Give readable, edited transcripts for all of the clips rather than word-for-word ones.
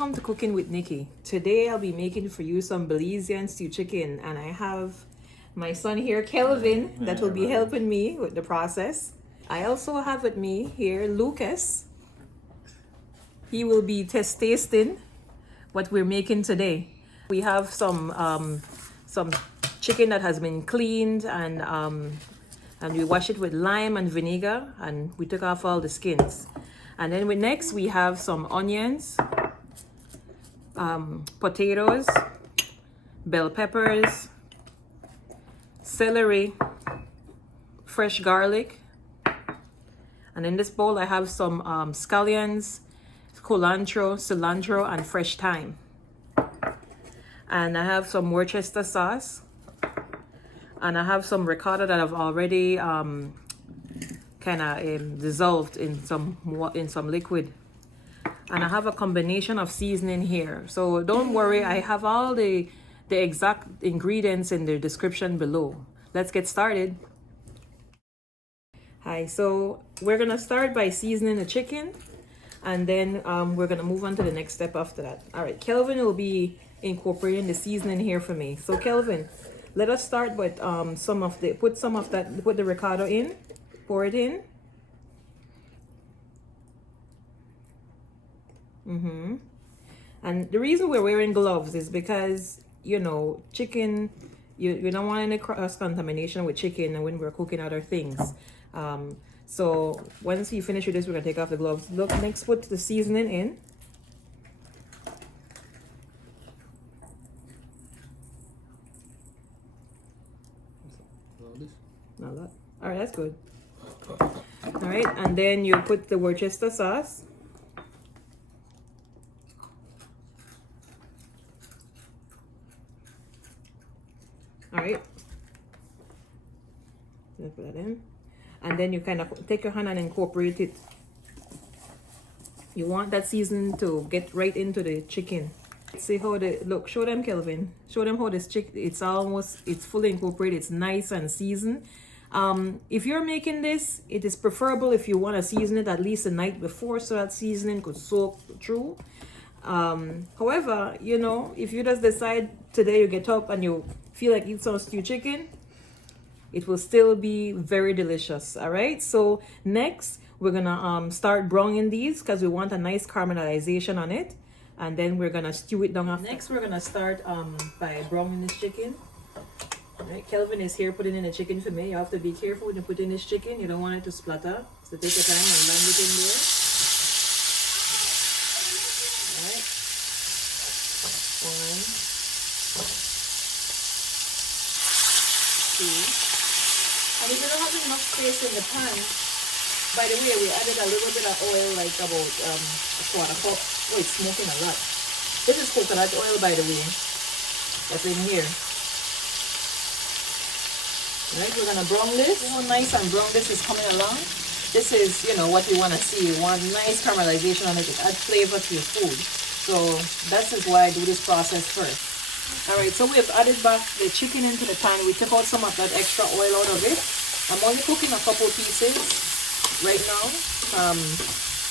Welcome to Cooking with Nikki. Today I'll be making for you some Belizean stewed chicken, and I have my son here, Kelvin, that will be helping me with the process. I also have with me here Lucas. He will be tasting what we're making today. We have some chicken that has been cleaned and we wash it with lime and vinegar, and we took off all the skins. And then next we have some onions, potatoes, bell peppers, celery, fresh garlic, and in this bowl I have some scallions, culantro, cilantro, and fresh thyme. And I have some Worcestershire sauce, and I have some recado that I've already kind of dissolved in some liquid. And I have a combination of seasoning here, so don't worry, I have all the exact ingredients in the description below. Let's get started. Hi, so we're gonna start by seasoning the chicken, and then we're gonna move on to the next step after that. All right, Kelvin will be incorporating the seasoning here for me. So Kelvin, let us start with put the recado in, pour it in. And the reason we're wearing gloves is because, you know, chicken, you don't want any cross contamination with chicken and when we're cooking other things. So once you finish with this, we're gonna take off the gloves. Look, next put the seasoning in. Not that. All right, that's good. All right, and then you put the Worcestershire sauce. All right, put that in, and then you kind of take your hand and incorporate it. You want that seasoning to get right into the chicken. See how look, show them, Kelvin, show them how this chicken, it's fully incorporated, it's nice and seasoned. If you're making this, it is preferable if you want to season it at least the night before so that seasoning could soak through. However, you know, if you just decide today you get up and you feel like eat some stewed chicken, it will still be very delicious. All right, so next we're gonna start browning these because we want a nice caramelization on it, and then we're gonna stew it down after. Next we're gonna start by browning this chicken. All right, Kelvin is here putting in the chicken for me. You have to be careful when you put in this chicken, you don't want it to splatter, so take your time and land it in there. All right, one, two. And if you don't have enough space in the pan, by the way, we added a little bit of oil, like about a quarter cup. Oh, it's smoking a lot. This is coconut oil, by the way, that's in here. All right, we're gonna brown this. Oh, nice and brown this is coming along. This is, you know, what we want to see. We want nice caramelization on it to add flavor to your food. So that is why I do this process first. All right, so we have added back the chicken into the pan. We took out some of that extra oil out of it. I'm only cooking a couple pieces right now,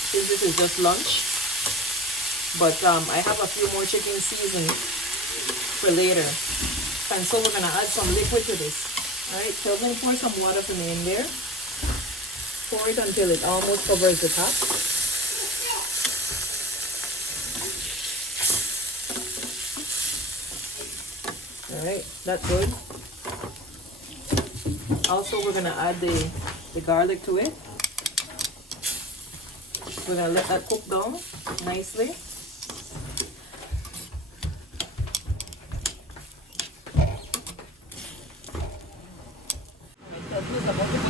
since this is just lunch. But I have a few more chicken seasoned for later. And so we're gonna add some liquid to this. All right, so I'm gonna pour some water for me in there. Pour it until it almost covers the top. All right, that's good. Also, we're gonna add the garlic to it. We're gonna let that cook down nicely.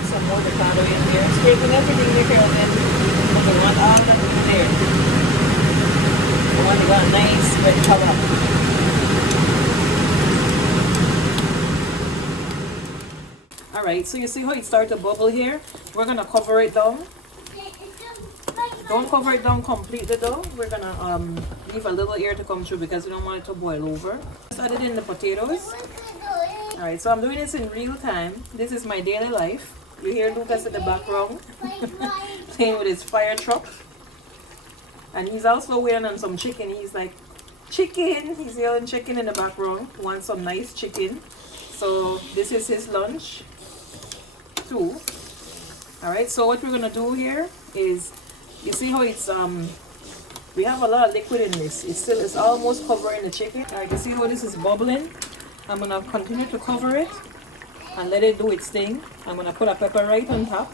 Some more recado in there. Sprinkle everything there, and then we want all that in there. We want it a nice red color. All right, so you see how it started to bubble here? We're gonna cover it down. Don't cover it down completely though. We're gonna leave a little air to come through because we don't want it to boil over. Just add it in the potatoes. All right, so I'm doing this in real time. This is my daily life. You hear Lucas in the background playing with his fire truck. And he's also waiting on some chicken. He's like, chicken! He's yelling chicken in the background. Wants some nice chicken. So this is his lunch too. Alright, so what we're gonna do here is, you see how it's we have a lot of liquid in this. It's almost covering the chicken. Alright, you see how this is bubbling? I'm gonna continue to cover it and let it do its thing. I'm gonna put a pepper right on top.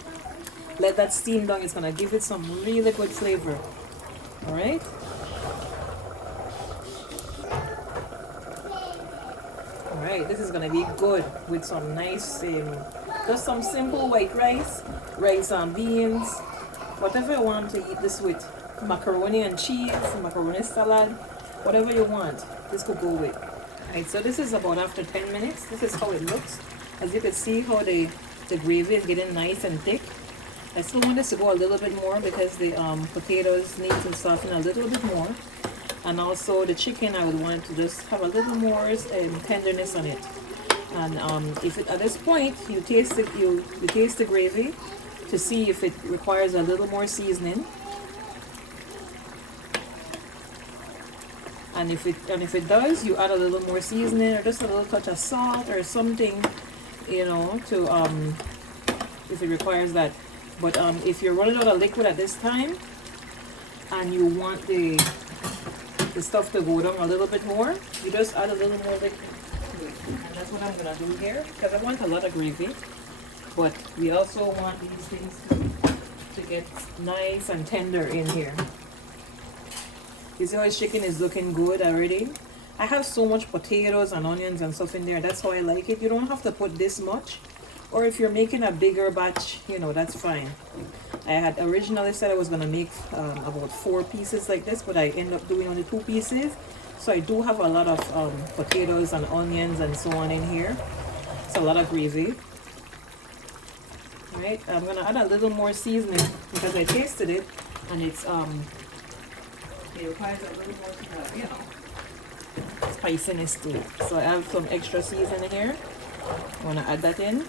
Let that steam down. It's gonna give it some really good flavor. Alright? Alright, this is gonna be good with some nice, just some simple white rice, rice and beans, whatever you want to eat this with. Macaroni and cheese, macaroni salad, whatever you want, this could go with. Alright, so this is about after 10 minutes. This is how it looks. As you can see how the gravy is getting nice and thick. I still want this to go a little bit more because the potatoes need to soften a little bit more. And also the chicken, I would want to just have a little more tenderness on it. And if it, at this point you taste it, you taste the gravy to see if it requires a little more seasoning. And if it does, you add a little more seasoning or just a little touch of salt or something, you know, to if it requires that. But if you're running out of liquid at this time and you want the stuff to go down a little bit more, you just add a little more liquid. And that's what I'm gonna do here, because I want a lot of gravy, but we also want these things to get nice and tender in here. You see how his chicken is looking good already? I have so much potatoes and onions and stuff in there. That's how I like it. You don't have to put this much. Or if you're making a bigger batch, you know, that's fine. I had originally said I was going to make about 4 pieces like this, but I end up doing only 2 pieces. So I do have a lot of potatoes and onions and so on in here. It's a lot of gravy. Alright, I'm going to add a little more seasoning because I tasted it and it's it requires a little more, you know, spiciness to it. So I have some extra seasoning here. I want to add that in.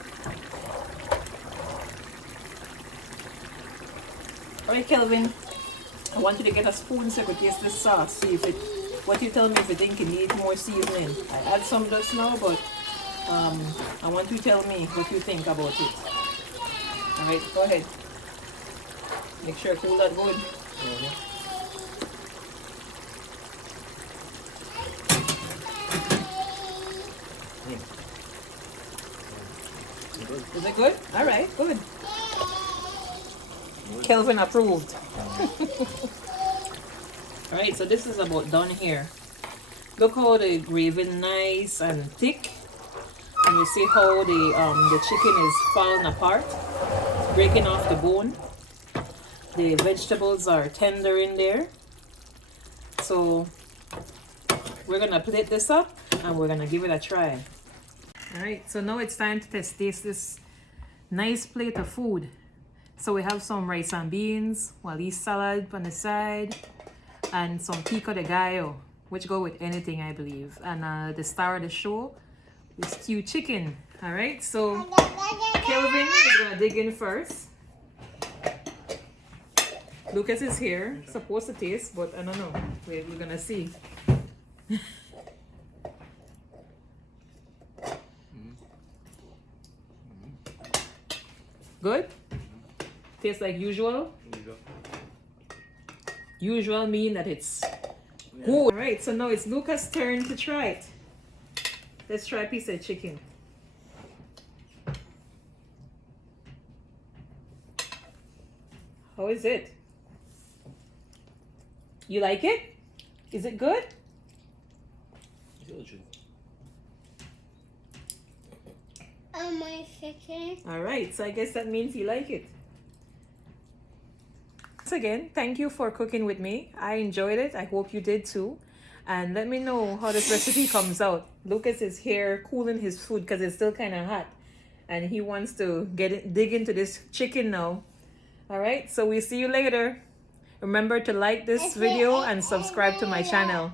Alright, Kelvin, I want you to get a spoon so you can taste this sauce. See if it, what you tell me if you think it needs more seasoning. I add some just now, but I want you to tell me what you think about it. Alright, go ahead. Make sure you cool that good. Is it good? Alright, good. Kelvin approved. Alright, so this is about done here. Look how the gravy is nice and thick. And you see how the chicken is falling apart, breaking off the bone. The vegetables are tender in there. So we're gonna plate this up and we're gonna give it a try. Alright, so now it's time to taste this nice plate of food. So we have some rice and beans, Wallis salad on the side, and some pico de gallo, which go with anything, I believe. And the star of the show is stewed chicken. Alright, so Kelvin is gonna dig in first. Lucas is here, supposed to taste, but I don't know. We're gonna see. Good? Tastes like usual? Usual mean that it's good. Alright, so now it's Lucas' turn to try it. Let's try a piece of chicken. How is it? You like it? Is it good? Delicious. My chicken. Alright, so I guess that means you like it. Once again, thank you for cooking with me. I enjoyed it. I hope you did too. And let me know how this recipe comes out. Lucas is here cooling his food because it's still kind of hot. And he wants to dig into this chicken now. Alright, so we'll see you later. Remember to like this video and subscribe to my channel.